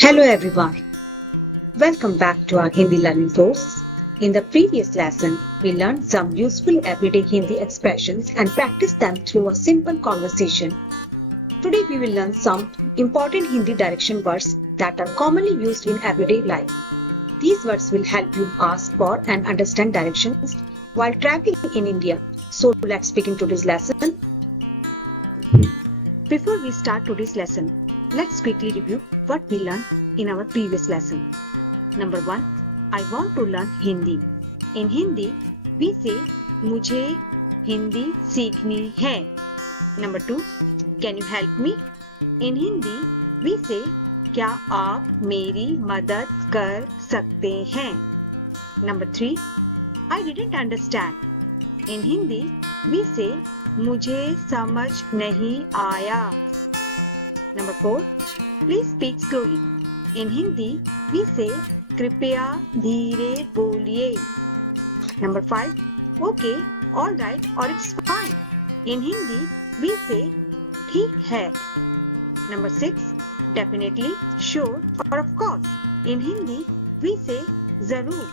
Hello everyone, welcome back to our Hindi learning course. In the previous lesson, we learned some useful everyday Hindi expressions and practiced them through a simple conversation. Today we will learn some important Hindi direction words that are commonly used in everyday life. These words will help you ask for and understand directions while traveling in India. So let's begin today's lesson. Before we start today's lesson, let's quickly review what we learned in our previous lesson. Number 1. I want to learn Hindi. In Hindi, we say मुझे हिंदी सीखनी है. Number 2. Can you help me? In Hindi, we say क्या आप मेरी मदद कर सकते हैं? Number 3. I didn't understand. In Hindi, we say मुझे समझ नहीं आया. Number 4. Please speak slowly. In Hindi, we say कृपया धीरे बोलिए. Number 5. Okay, all right or it's fine. In Hindi, we say ठीक है. Number 6. Definitely, sure or of course. In Hindi, we say जरूर.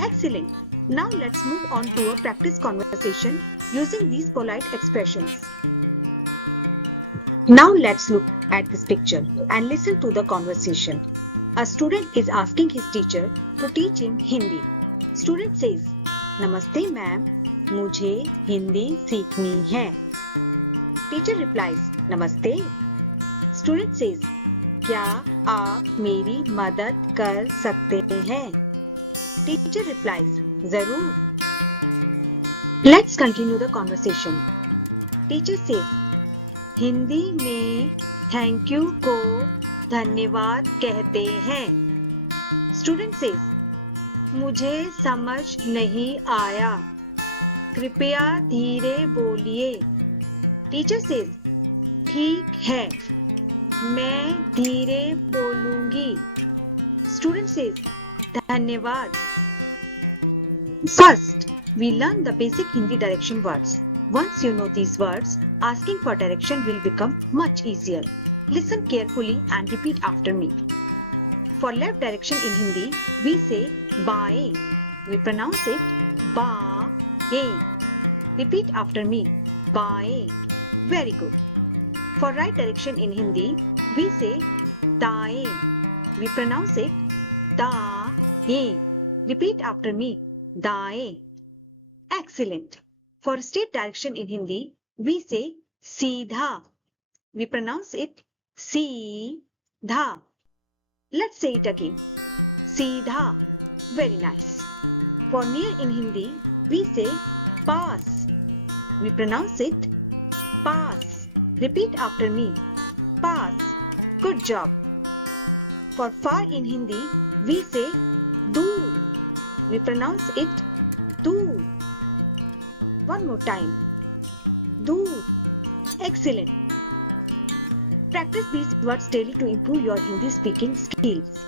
Excellent. Now let's move on to a practice conversation using these polite expressions. Now let's look at this picture and listen to the conversation. A student is asking his teacher to teach him Hindi. Student says, Namaste ma'am, मुझे हिंदी सीखनी है. Teacher replies, Namaste. Student says, क्या आप मेरी मदद कर सकते हैं? Teacher replies, जरूर. Let's continue the conversation. Teacher says, Hindi में थैंक यू को धन्यवाद कहते हैं. स्टूडेंट सेज मुझे समझ नहीं आया, कृपया धीरे बोलिए. टीचर सेज ठीक है, मैं धीरे बोलूंगी. स्टूडेंट सेज धन्यवाद. First, we learn the basic Hindi direction words. Once you know these words, asking for direction will become much easier. Listen carefully and repeat after me. For left direction in Hindi, we say baएं. We pronounce it ba-ain. Repeat after me. Baएं. Very good. For right direction in Hindi, we say दाएं. We pronounce it da-ain. Repeat after me. दाएं. Excellent. For straight direction in Hindi, we say सीधा. We pronounce it सीधा. Let's say it again. सीधा. Very nice. For near in Hindi, we say pass. We pronounce it pass. Repeat after me. Pass. Good job. For far in Hindi, we say दूर. We pronounce it दूर. One more time. दूर. Excellent. Practice these words daily to improve your Hindi speaking skills.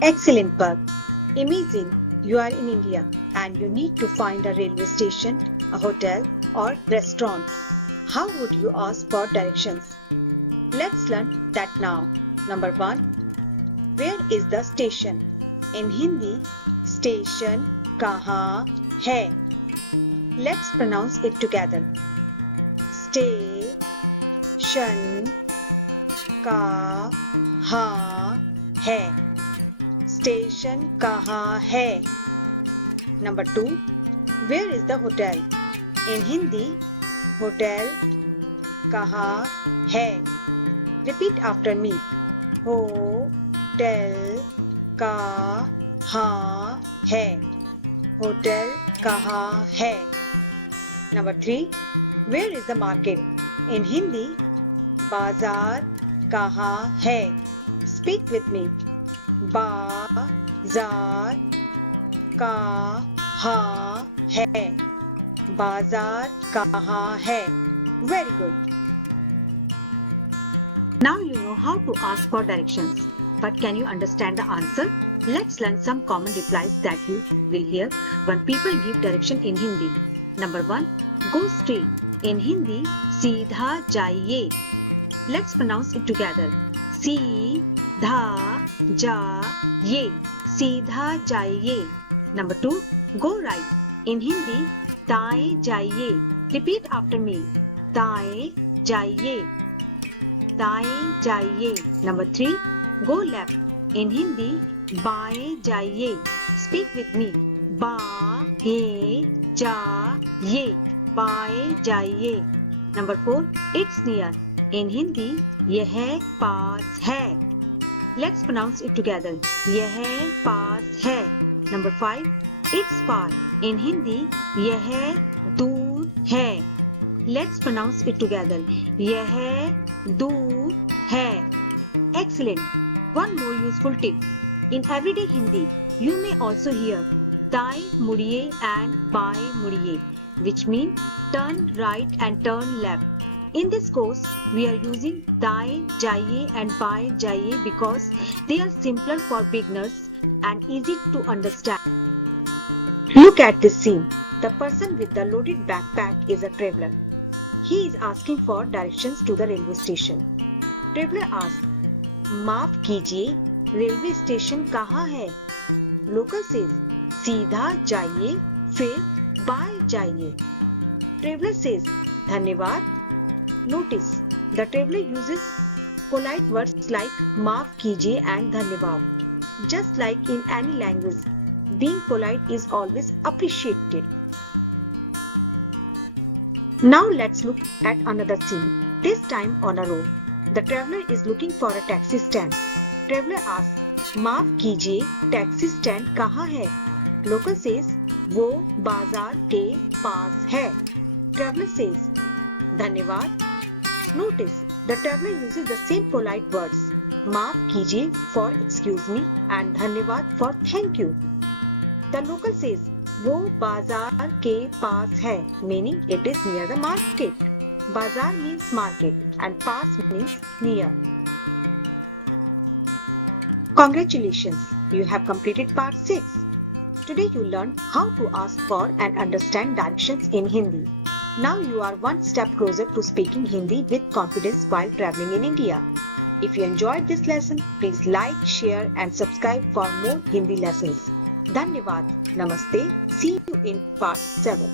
Excellent, Pug. Imagine you are in India and you need to find a railway station, a hotel or restaurant. How would you ask for directions? Let's learn that now. Number 1. Where is the station? In Hindi, station कहाँ है? Let's pronounce it together. Station कहाँ है? Station कहाँ है? Number 2. Where is the hotel? In Hindi, hotel कहाँ है? Repeat after me. Hotel कहाँ है? Hotel कहाँ है? Number 3. Where is the market? In Hindi, बाजार कहाँ है? Speak with me. बाजार कहाँ है? बाजार कहाँ है? Very good. Now you know how to ask for directions. But can you understand the answer? Let's learn some common replies that you will hear when people give direction in Hindi. Number 1. Go straight. In Hindi, सीधा जाइए. Let's pronounce it together. सीधा जाइए, सीधा जाइए. Number 2, go right. In Hindi, दाएं जाइए. Repeat after me. दाएं जाइए, दाएं जाइए. Number 3, go left. In Hindi, बाएं जाइए. Speak with me. बाएं जाइए, बाएं जाइए. Number 4, it's near. In Hindi, यह पास है. Let's pronounce it together. यह पास है. Number 5, it's far. In Hindi, यह दूर है. Let's pronounce it together. यह दूर है. Excellent. One more useful tip. In everyday Hindi, you may also hear दाएं मुड़िए and बाएं मुड़िए, which mean turn right and turn left. In this course, we are using दाएं जाइए and बाएं जाइए because they are simpler for beginners and easy to understand. Look at this scene. The person with the loaded backpack is a traveler. He is asking for directions to the railway station. Traveler asks, माफ कीजिए, railway station कहाँ है? Local says, सीधा जाइए, फिर बाएं जाइए. Traveler says, धन्यवाद. Notice, the traveler uses polite words like माफ कीजिए and धन्यवाद. Just like in any language, being polite is always appreciated. Now let's look at another scene, this time on a road. The traveler is looking for a taxi stand. Traveler asks, माफ कीजिए, taxi stand कहाँ है? Local says, वो बाजार के पास है. Traveler says, धन्यवाद. Notice, the traveler uses the same polite words, माफ कीजिए for excuse me and धन्यवाद for thank you. The local says, वो बाजार के पास है, meaning it is near the market. Bazaar means market and pass means near. Congratulations, you have completed part 6. Today you learned how to ask for and understand directions in Hindi. Now you are one step closer to speaking Hindi with confidence while traveling in India. If you enjoyed this lesson, please like, share and subscribe for more Hindi lessons. Dhanyavad. Namaste. See you in part 7.